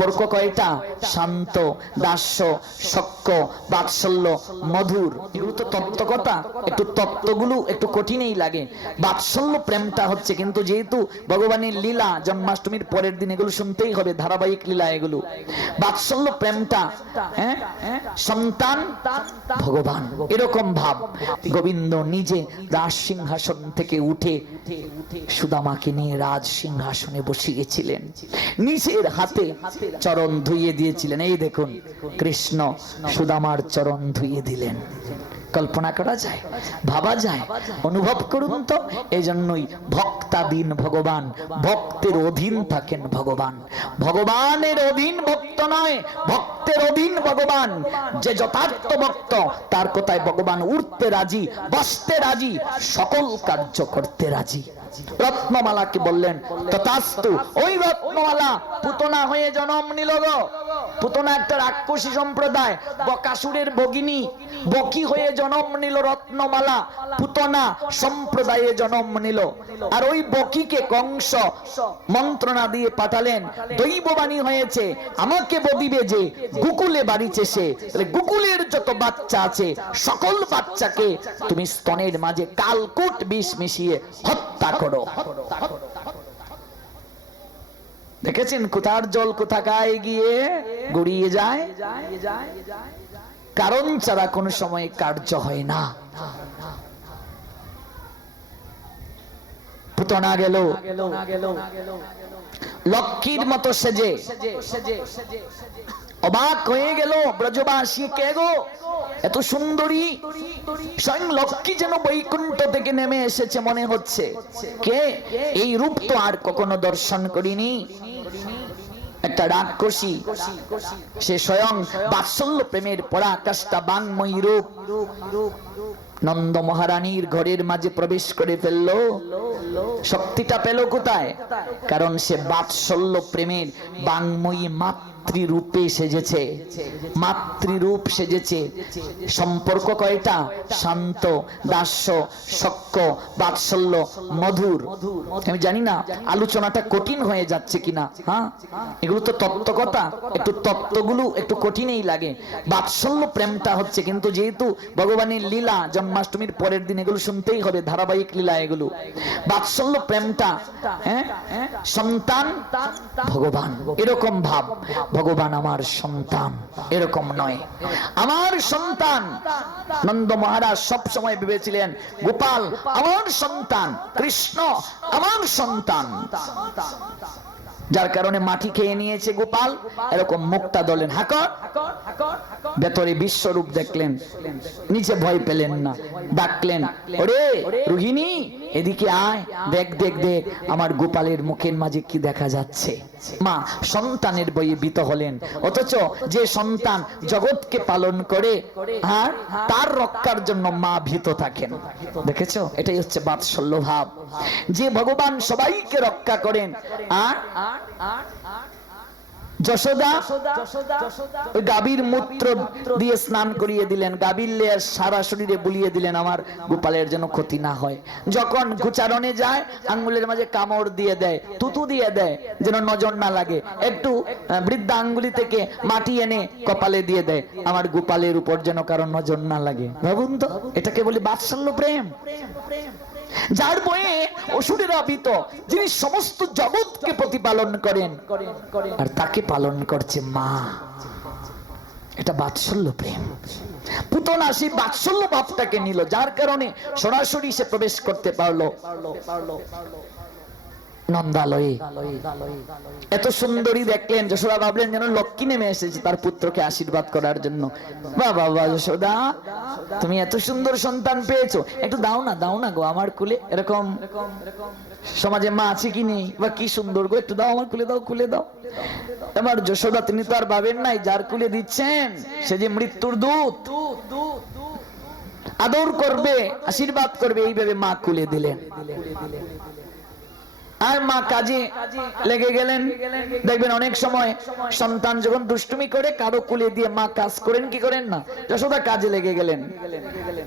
সম্পর্ক কয়টা? শান্ত, দাস্য সক্য বাৎসল্য, মধুর। এগুলো তো তত্ত্ব কথা একটু তত্ত্বগুলো একটু কঠিনই লাগে। বাৎসল্য প্রেমটা হচ্ছে কিন্তু যেহেতু ভগবানের লীলা, জন্মাষ্টমীর পরের দিন এগুলো শুনতেই হবে, ধারাবাহিক লীলা এগুলো। বাৎসল্য প্রেমটা হ্যাঁ? সন্তান, ভগবান। এরকম ভাব। গোবিন্দ নিজে রাজ সিংহাসন থেকে উঠে সুদামাকে নিয়ে রাজ সিংহাসনে বসিয়েছিলেন। নিজের হাতে চরণ ধুইয়ে দিয়েছিলেন। এই দেখুন কৃষ্ণ সুদামার চরণ ধুইয়ে দিলেন। কল্পনা করা যায়, ভাবা যায়, অনুভব করুন তো। এই জন্যই ভক্তাধীন ভগবান, ভক্তের অধীন থাকেন ভগবান। ভগবানের অধীন ভক্ত নয়, ভক্তের অধীন ভগবান। যে যথার্থ ভক্ত, তার কোথায় ভগবান উঠতে রাজি, বসতে রাজি, সকল কার্য করতে রাজি। রত্নমালাকে বললেন, তথাস্তু, ওই রত্নমালা পুতনা হয়ে জন্ম নিল গো। পুতনা একটা রাক্ষসী সম্প্রদায়, বকাসুরের ভগিনী, বকি হয়ে জন্ম নিল রত্নমালা, পুতনা সম্প্রদায়ে জন্ম নিল। আর ওই বকিকে কংস মন্ত্রণা দিয়ে পাঠালেন, দৈববাণী হয়েছে, আমাকে বদিবে যে গুকুলে বাড়িছে সে গুকুলের যত বাচ্চা আছে, সকল বাচ্চাকে তুমি স্তনের মাঝে কালকুট বিষ মিশিয়ে হত্যা করো। দেখেছেন কোথার জল কোথাকায় গিয়ে গড়িয়ে যায়? কারণ ছাড়া কোন সময় কার্য হয় না। পুতনা গেল। লক্ষ্মীর মতো সেজে। অবাক হয়ে গেল, ব্রজবাসী কে গো? এত সুন্দরী স্বয়ং লক্ষ্মী যেন বৈকুণ্ঠ থেকে নেমে এসেছে মনে হচ্ছে। কে? এই রূপ তো আর কখনো দর্শন করিনি। একটা রাক্ষসী, সে স্বয়ং বাৎসল্য প্রেমের পরাকাষ্ঠা বাংময়ী রূপ। নন্দ মহারানীর ঘরের মাঝে প্রবেশ করে ফেলল। শক্তিটা পেল কোথায়? কারণ সে বাৎসল্য প্রেমের বাংময়ী মাতৃরূপে সেজেছে। মাতৃরূপ সেজেছে। সম্পর্ক কয়টা? শান্ত, দাস্য সক্য বাৎসল্য, মধুর। আমি জানি না আলোচনাটা কঠিন হয়ে যাচ্ছে কিনা হ্যাঁ? এগুলো তো তত্ত্ব কথা একটু তত্ত্বগুলো একটু কঠিনই লাগে। বাৎসল্য প্রেমটা হচ্ছে কিন্তু যেহেতু ভগবানের লীলা, জন্মাষ্টমীর পরের দিন এগুলো শুনতেই হবে, ধারাবাহিক লীলা এগুলো। বাৎসল্য প্রেমটা হ্যাঁ? সন্তান, ভগবান। এরকম ভাব। ভগবান আমার সন্তান। এরকম নয়। আমার সন্তান। নন্দ মহারাজ সব সময় ভেবেছিলেন, গোপাল আমার সন্তান, কৃষ্ণ আমার সন্তান। যার কারণে মাটি খেয়ে নিয়েছে গোপাল। এরকম মুক্তা দলেন হাকর। ভেতরে বিশ্বরূপ দেখলেন। নিচে ভয় পেলেন না। ডাকলেন, ওরে রোহিণী, এদিকে আয়। দেখ দেখ দেখ, আমার গোপালের মুখের মাঝে কি দেখা যাচ্ছে? মা সন্তানের বইয়ে বিত হলেন। অথচ যে সন্তান জগৎকে পালন করে হ্যাঁ তার রক্ষার জন্য মা ভীত থাকেন। দেখেছ? এটাই হচ্ছে বাৎসল্য ভাব। যে ভগবান সবাইকে রক্ষা করেন আর যশোদা, ওই গাভীর মূত্র দিয়ে স্নান করিয়ে দিলেন, গাভীর লেয়ার সারা শরীরে বুলিয়ে দিলেন, আমার গোপালের যেন ক্ষতি না হয়। যখন গুচারণে যায়, আঙ্গুলের মাঝে কামড় দিয়ে দেয়, তুতু দিয়ে দেয়, যেন নজর না লাগে, একটু বৃদ্ধা আঙ্গুলি থেকে মাটি এনে কপালে দিয়ে দেয়, আমার গোপালের উপর যেন কারও নজর না লাগে। ভাবুন তো এটাকে বলি বাৎসল্য প্রেম। যার বয়ে অসুরের ভীত যিনি সমস্ত জগৎকে প্রতিপালন করেন, আর তাকে পালন করছে মা। এটা বাৎসল্য প্রেম। পুতনা সেই বাৎসল্য ভাবটাকে নিল, যার কারণে সরাসরি সে প্রবেশ করতে পারল। নন্দালয়ে। এত সুন্দরী দেখলেন, যশোদা ভাবলেন যেন লক্ষ্মী নেমে এসেছে তার পুত্রকে আশীর্বাদ করার জন্য। বাবা বাবা যশোদা, তুমি এত সুন্দর সন্তান পেয়েছ। একটু দাও না দাও না গো, আমার কুলে এরকম সমাজে মা আছে কি নেই? বা কি সুন্দর গো, একটু দাও আমার খুলে দাও খুলে দাও। এবার যশোদা, তিনি তো আর ভাবেন নাই, যার কুলে দিচ্ছেন, সে যে মৃত্যুর দূত। আদর করবে, আশীর্বাদ করবে, এইভাবে মা কুলে দিলেন। আর মা কাজে লেগে গেলেন। দেখবেন অনেক সময় সন্তান যখন দুষ্টুমি করে কারও কুলে দিয়ে মা কাজ করেন, কি করেন না? যশোদা কাজে লেগে গেলেন।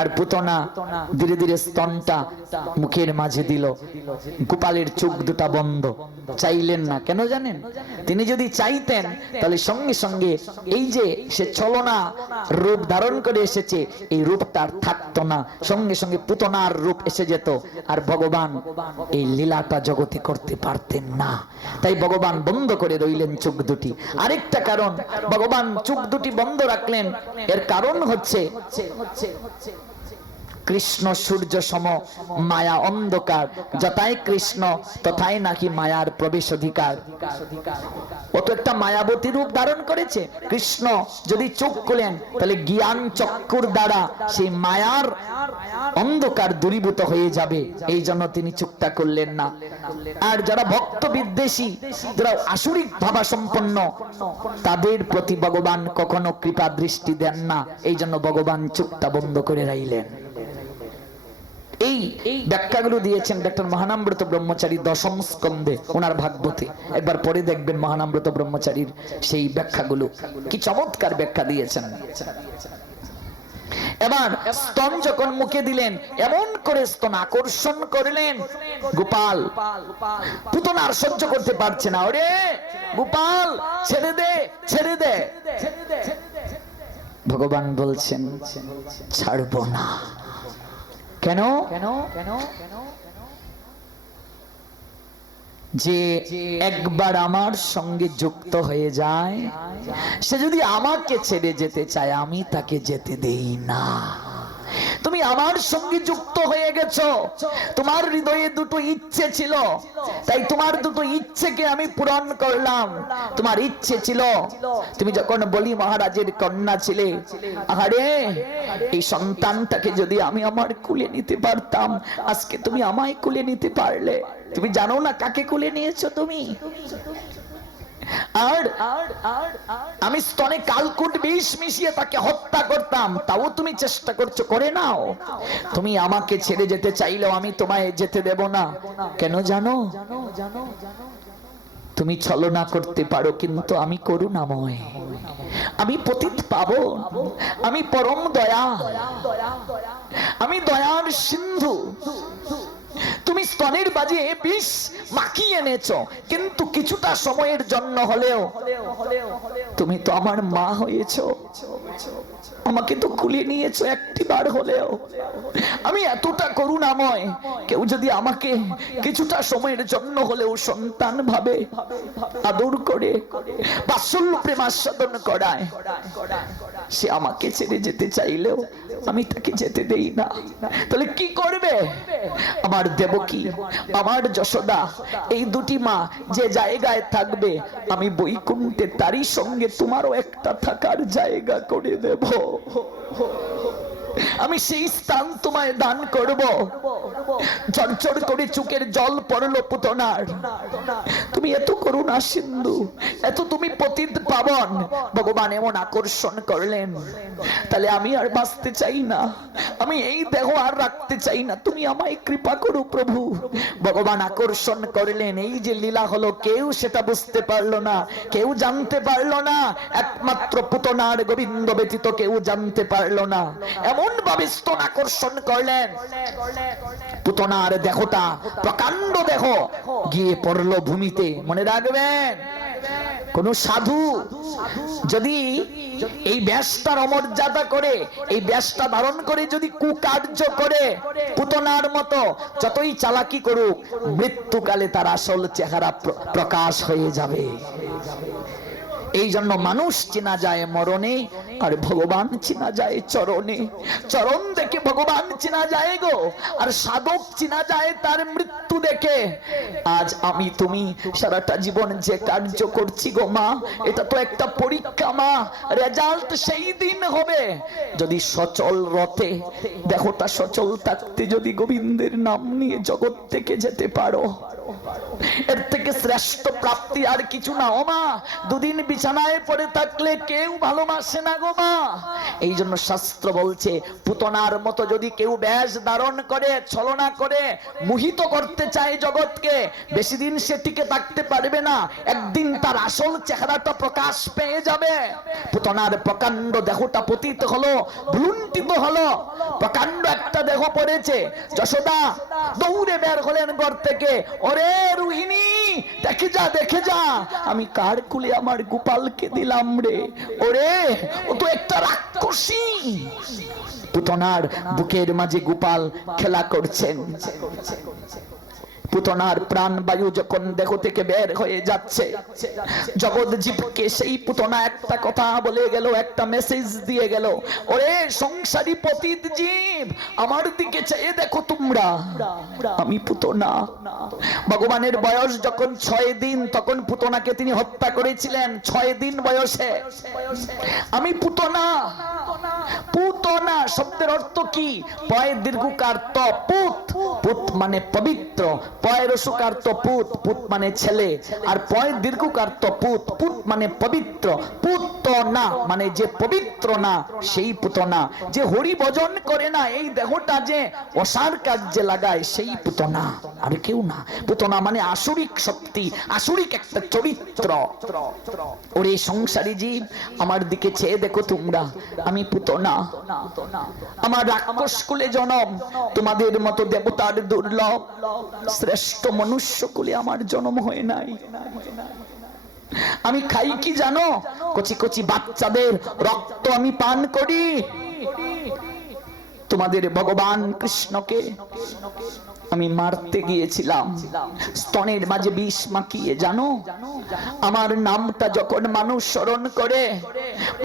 আর পুতনা ধীরে ধীরে স্তনটা মুখের মাঝে দিল। গোপালের চোখ দুটা বন্ধ। চাইলেন না, কেন জানেন? তিনি যদি চাইতেন, তাহলে সঙ্গে সঙ্গে এই যে সে ছলনা রূপ ধারণ করে এসেছে, এই রূপটা আর থাকতো না। সঙ্গে সঙ্গে পুতনার রূপ এসে যেত। আর ভগবান এই লীলাটা জগতে করতে পারতেন না। তাই ভগবান বন্ধ করে রইলেন চোখ দুটি। আরেকটা কারণ, ভগবান চোখ দুটি বন্ধ রাখলেন। এর কারণ হচ্ছে হচ্ছে হচ্ছে কৃষ্ণ সূর্য সম মায়া অন্ধকার। যথাই কৃষ্ণ, তথাই নাকি মায়ার প্রবেশ অধিকার। ও তো একটা মায়াবতী রূপ ধারণ করেছে। কৃষ্ণ যদি চোখ খুলেন, তাহলে জ্ঞান চক্ষুর দ্বারা সেই মায়ার অন্ধকার দূরীভূত হয়ে যাবে। এই জন্য তিনি চুক্তা করলেন না। আর যারা ভক্ত বিদ্বেষী, যারা আসুরিক ভাবা সম্পন্ন তাদের প্রতি ভগবান কখনো কৃপা দৃষ্টি দেন না। এই জন্য ভগবান চুক্তা বন্ধ করে রাইলেন। এই ব্যাখ্যাগুলো দিয়েছেন ডক্টর মহানামব্রত ব্রহ্মচারী দশম স্কন্ধে, ওনার ভাগবতে। একবার পরে দেখবেন মহানামব্রত ব্রহ্মচারীর সেই ব্যাখ্যাগুলো। কি চমৎকার ব্যাখ্যা দিয়েছেন। এবার স্তন যখন মুখে দিলেন, এমন করে স্তন আকর্ষণ করলেন, গোপাল পুতনার সহ্য করতে পারছে না। ওরে, গোপাল, ছেড়ে দে ছেড়ে দে। ভগবান বলছেন, ছাড়বো না। কেন? কেন? কেন কেন যে একবার আমার সঙ্গে যুক্ত হয়ে যায়। সে যদি আমাকে ছেড়ে যেতে চায় আমি তাকে যেতে দেই না। তুমি আমার সঙ্গে যুক্ত হয়ে গেছো। তোমার হৃদয়ে দুটো ইচ্ছে ছিল। তাই তোমার দুটো ইচ্ছেকে আমি পূরণ করলাম। তোমার ইচ্ছে ছিল, তুমি যখন বলি মহারাজের কন্যা ছিলে, আহারে, এই সন্তানটাকে যদি আমি আমার কুলে নিতে পারতাম, আজকে তুমি আমায় কুলে নিতে পারলে। তুমি জানো না কাকে কুলে নিয়েছো তুমি? আর আমি স্তনে কালকুট বিষ মিশিয়ে তাকে হত্যা করতাম তাও তুমি চেষ্টা করছ করে নাও। তুমি আমাকে ছেড়ে যেতে চাইলেও আমি তোমায় যেতে দেব না। কেন জানো? তুমি ছলনা করতে পারো কিন্তু আমি করুণাময়। আমি পতিত পাবো আমি পরম দয়া আমি দয়ার সিন্ধু। তুমি স্তনের বাজে বিষ মাখিয়ে এনেছো। কিন্তু কিছুটা সময়ের জন্য হলেও তুমি তো আমার মা হয়েছো। আমাকে তো খুলে নিয়েছো একটি বার হলেও। আমি এতটা করুণাময়, কেউ যদি আমাকে কিছুটা সময়ের জন্য হলেও সন্তান ভাবে আদর করে, বাৎসল্য প্রেমাস্বাদন করায় সে আমাকে ছেড়ে যেতে চাইলেও আমি তাকে যেতে দেই না। তাহলে কি করবে? আমার দেবকী, আমার যশোদা, এই দুটি মা যে জায়গায় থাকবে, আমি বৈকুণ্ঠে তারই সঙ্গে তোমারও একটা থাকার জায়গা করে দেব। আমি সেই স্থান তোমায় দান করব। ঝরঝর করে চুকের জল পড়ল পুতনার। তুমি এত করুণা, সিন্ধু। এত তুমি পতিত পাবন। ভগবান এমন আকর্ষণ করলেন। তাহলে আমি আর বাঁচতে চাই না। আমি এই দেহ আর রাখতে চাই না। তুমি আমায় কৃপা করো, প্রভু। ভগবান আকর্ষণ করলেন। এই যে লীলা হলো, কেউ সেটা বুঝতে পারল না। কেউ জানতে পারল না। একমাত্র পুতনার গোবিন্দ ব্যতীত কেউ জানতে পারল না। এমন প্রকাণ্ড দেহ গিয়ে পড়ল ভূমিতে। মনে রাখবেন, কোন সাধু যদি এই ব্যাসটার অমর্যাদা করে, এই ব্যাসটা ধারণ করে যদি কুকার্য করে, পুতনার মতো যতই চালাকি করুক, মৃত্যুকালে তার আসল চেহারা প্রকাশ হয়ে যাবে। এই জন্য মানুষ চেনা যায় মরণে আর ভগবান চেনা যায় চরণে। চরণ দেখে ভগবান চেনা যায় গো। আর সাধক চেনা যায় তার মৃত্যু দেখে। আজ আমি তুমি সারাটা জীবন যে কার্য করছি গো মা, এটা তো একটা পরীক্ষা মা। রেজাল্ট সেই দিন হবে। যদি সচল রথে দেহটা সচল থাকতে যদি গোবিন্দের নাম নিয়ে জগৎ থেকে যেতে পারো। এর থেকে শ্রেষ্ঠ প্রাপ্তি আর কিছু না ও মা। দুদিন বিছানায় পড়ে থাকলে কেউ ভালোবাসে না গো। এই জন্য শাস্ত্র বলছে, পুতনার মতো যদি কেউ ব্যাস ধারণ করে, ছলনা করে, মোহিত করতে চায় জগৎকে, বেশি দিন সে টিকে থাকতে পারবে না, একদিন তার আসল চেহারাটা প্রকাশ পেয়ে যাবে। পুতনার প্রকাণ্ড দেহটা পতিত হলো হলো, প্রকাণ্ড একটা দেহ পড়েছে। যশোদা, দৌড়ে বের হলেন ঘর থেকে। ওরে রুহিণী, দেখে যা দেখে যা। আমি কার কুলে আমার গোপালকে দিলাম রে? ওরে, ও তো একটা রাক্ষসী। পুতনার বুকের মাঝে গোপাল খেলা করছেন। পুতনার প্রাণ বায়ু যখন দেহ থেকে বের হয়ে যাচ্ছে, জগৎ জীবকে সেই পুতনা একটা কথা বলে গেল, একটা মেসেজ দিয়ে গেল, ওরে সংসারী পতিত জীব আমার দিকে চেয়ে দেখো তোমরা, আমি পুতনা। ভগবানের বয়স যখন ছয় দিন, তখন পুতনাকে তিনি হত্যা করেছিলেন, ছয় দিন বয়সে। আমি পুতনা পুতনা শব্দের অর্থ কি? পয় দীর্ঘকার ত, পুত। পুত মানে পবিত্র পয়ের পুত পুত মানে ছেলে। আর পয় দীর্ঘকার তো পুত পুত মানে পবিত্র পুত না মানে যে পবিত্র না, সেই পুতনা যে হরি ভজন করে না, এই দেহটা যে অসার কার্যে লাগায়, সেই পুতনা আর কেউ না। পুতনা মানে আসরিক শক্তি, আসরিক একটা চরিত্র। ওরে সংসারী জীব, আমার দিকে চেয়ে দেখো তোমরা। আমি পুতনা আমার রাক্ষস কুলে জনম, তোমাদের মতো দেবতার দুর্লভ। শ্রেষ্ঠ মনুষ্য কুলে আমার জন্ম হয় নাই। আমি খাই কি জানো? কচি কচি বাচ্চাদের রক্ত আমি পান করি। তোমাদের ভগবান কৃষ্ণকে আমি মারতে গিয়েছিলাম। স্তনের মাঝে বিষ মাখিয়ে, জানো? আমার নামটা যখন মানুষ স্মরণ করে,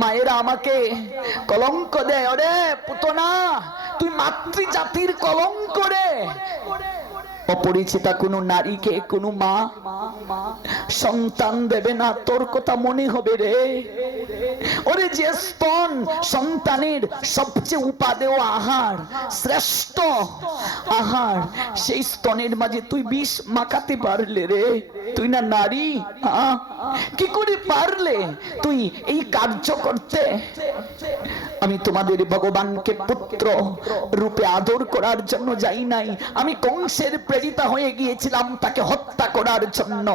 মায়েরা আমাকে কলঙ্ক দেয় অরে পুতনা, তুই মাতৃ জাতির কলঙ্ক রে। অপরিচিতা কোনো নারীকে, কোনো মা সন্তান দেবে না, তোর কথা মনে হবে রে। ওরে যে স্তন সন্তানের সবচেয়ে উপাদেয় আহার, শ্রেষ্ঠ আহার, সেই স্তনের মাঝে তুই বিষ মাখাতে পারলে রে। তুই না নারী? কি করে পারলে তুই এই কার্য করতে? আমি তোমাদের ভগবানকে পুত্র রূপে আদর করার জন্য যাই নাই। আমি কংসের প্রেরিতা হয়ে গিয়েছিলাম, তাকে হত্যা করার জন্য।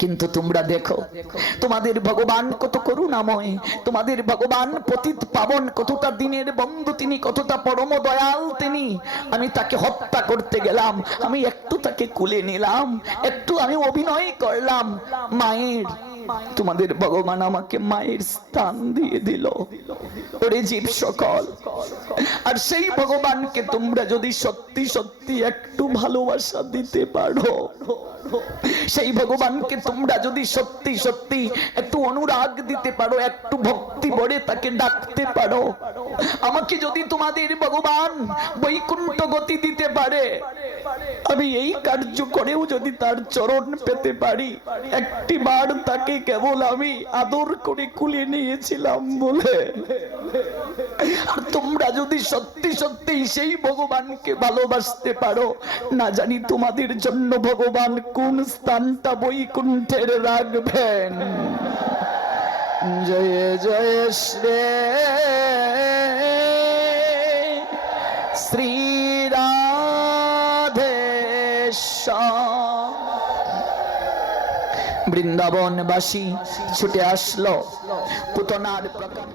কিন্তু তোমরা দেখো, তোমাদের ভগবান কত করুণাময়, তোমাদের ভগবান পতিত পাবন কতটা দিনের বন্ধু, তিনি কতটা পরম দয়াল তিনি। আমি তাকে হত্যা করতে গেলাম, আমি একটু তাকে কুলে নিলাম, একটু আমি অভিনয় করলাম। মায়ের তোমাদের ভগবান আমাকে মায়ের স্থান দিয়ে দিল। ওরে জীব সকল, আর সেই ভগবানকে তোমরা যদি সত্যি সত্যি একটু ভালোবাসা দিতে পারো, সেই ভগবানকে তোমরা যদি সত্যি সত্যি একটু অনুরাগ দিতে পারো, একটু ভক্তি ভরে তাকে ডাকতে পারো, আমাকে যদি তোমাদের ভগবান বৈকুণ্ঠ গতি দিতে পারে, আমি এই কার্য করেও যদি তার চরণ পেতে পারি, একটি বার তাকে কেবল আমি আদর করে কুলে নিয়েছিলাম বলে। আর তোমরা যদি সত্যি সত্যি সেই ভগবানকে ভালোবাসতে পারো, না জানি তোমাদের জন্য ভগবান কোন স্থানটা বৈকুণ্ঠের রাখবেন। জয় জয় শ্রী শ্রী রাধেশ্যাম বৃন্দাবনবাসী ছুটে আসলো। পুতনার প্রকার